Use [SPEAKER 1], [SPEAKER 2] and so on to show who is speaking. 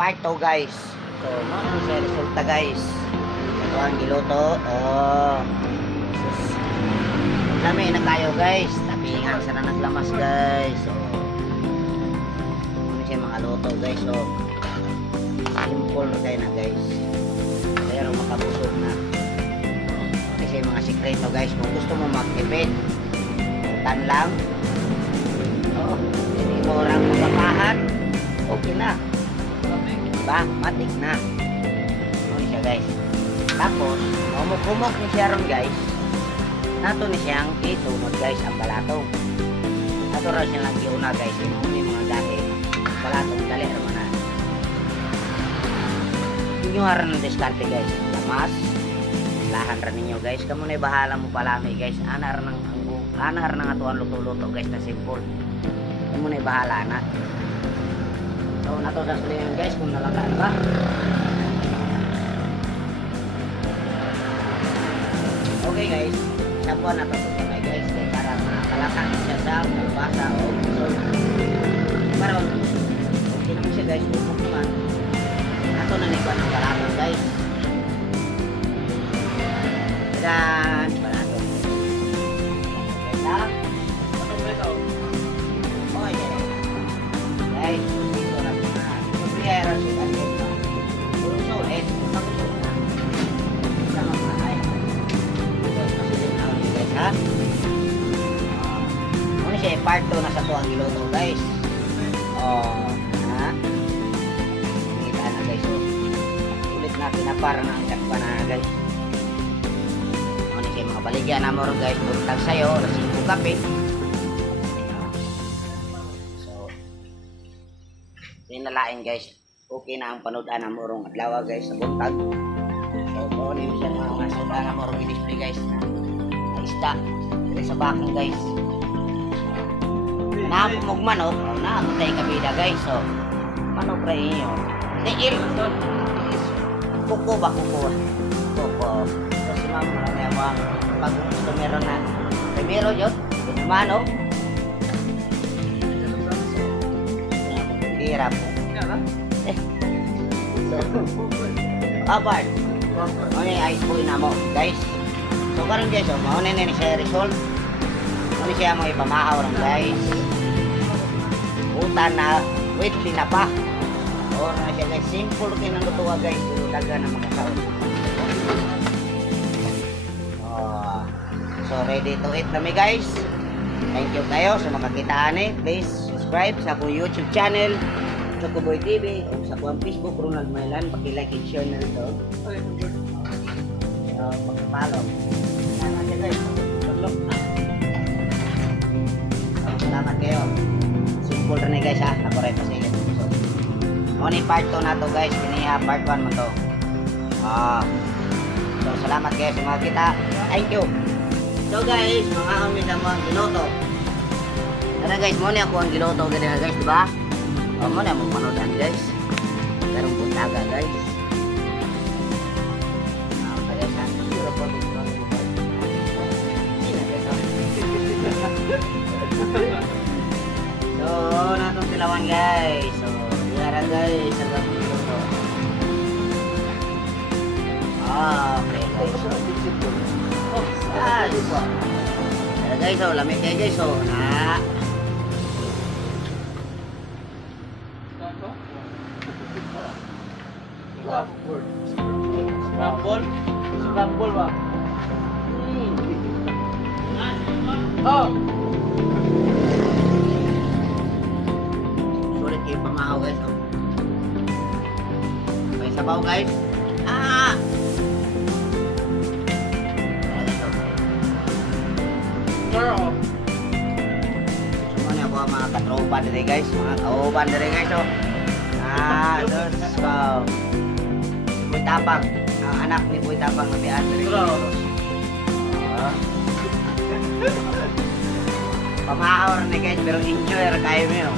[SPEAKER 1] part 2 guys. So, siya resulta guys. Ito ang giluto. Oh. Lami na tayo guys. Tapingan sa na naglamas guys. So, ano siya mga luto guys. So, simple kayo na guys. Pero makabusog na. Kasi mga sikreto guys. Kung gusto mo magtipid, tan lang. Oh, hindi mo orang mapapahan. Okay na. Diba? Matik na. Ano siya guys. Tapos, umuk-umok ni siya ron guys. Nato ni siyang itunod guys ang balatong. Nato raw siya lang iuna guys. Yung ni mga gahe. Balatong dali naman na. Inyo haran ng diskarte guys. Lamas. Lahan rin ninyo guys. Kamu na bahala mo palami guys. Ana rin ang ana rin ang atuan luto-luto guys na simple. Kamu na bahala na. So, nato sa sulihan guys kung nalagaan ba. Okay guys, isa po na pagkukulay guys kaya para makakalakan siya sa kalabasa o so, para okay naman siya guys, umok naman. Ato na nikuha ng kalakon guys. Dan, Siya, part 2 na sa tuwang iluto, guys. Oh, ha? Kita na, guys. Oh. Ulit na pinapara na ang kakpa na, guys. Ano siya, mga baligyan na mo guys. Buntag sa'yo, rasing kape. So, pinalain, guys. Okay na ang panoodaan ng murong adlaw, guys, sa buntag. So, ano yung siya mga masuda na murong i-display, guys, na na isda. Sa bakong guys. Naapong mong manok, naapong tayo kabida guys. So, manok ra inyo. Tiil. Kuko ba kuko? Kuko. So, si ma'am marami ang pag gusto meron na. Primero yun, yung manok. Hirap. Eh. Apart. Ano yung ice boy na mo, guys? So karon guys, oh, mao na ni siya result. Ano siya mo ipamahaw ron guys. Utan na weekly na pa. O na siya guys, simple kin ang lutuwa guys, daga na makakaon. Oh. So ready to eat na mi guys. Thank you kayo sa makakitaan eh. Please subscribe sa akong YouTube channel. Chocoboy TV o sa akong Facebook Ronald Mailan. Paki-like and share na rin to. So, pag-follow. Salamat kayo guys. Tatlong. Eh guys ha. Ako rin kasi. So, Muna part 2 na to guys. Kiniha part 1 mo to. Ah. So, salamat kayo sa mga kita. Thank you. So guys, mga kami na mga giloto. Tara guys, muna ako ang giloto ganyan guys, di ba? O, muna mo panodan guys. Garong buntaga guys. Guys, sa gawin giloto. Ah, okay guys. Oh, guys. Tara guys, oh, lamig kayo guys, oh. Na.
[SPEAKER 2] Scramble? Scramble ba? Oh!
[SPEAKER 1] Sabaw guys. Ah! Guys, oh.
[SPEAKER 2] Oh.
[SPEAKER 1] Ni ako ang mga katropa dito guys, mga kauban dito guys, oh. Ah, sus, wow. Boy Tapang, ang anak ni Boy Tapang na biyan dito. Rin eh guys, pero enjoy kayo mo.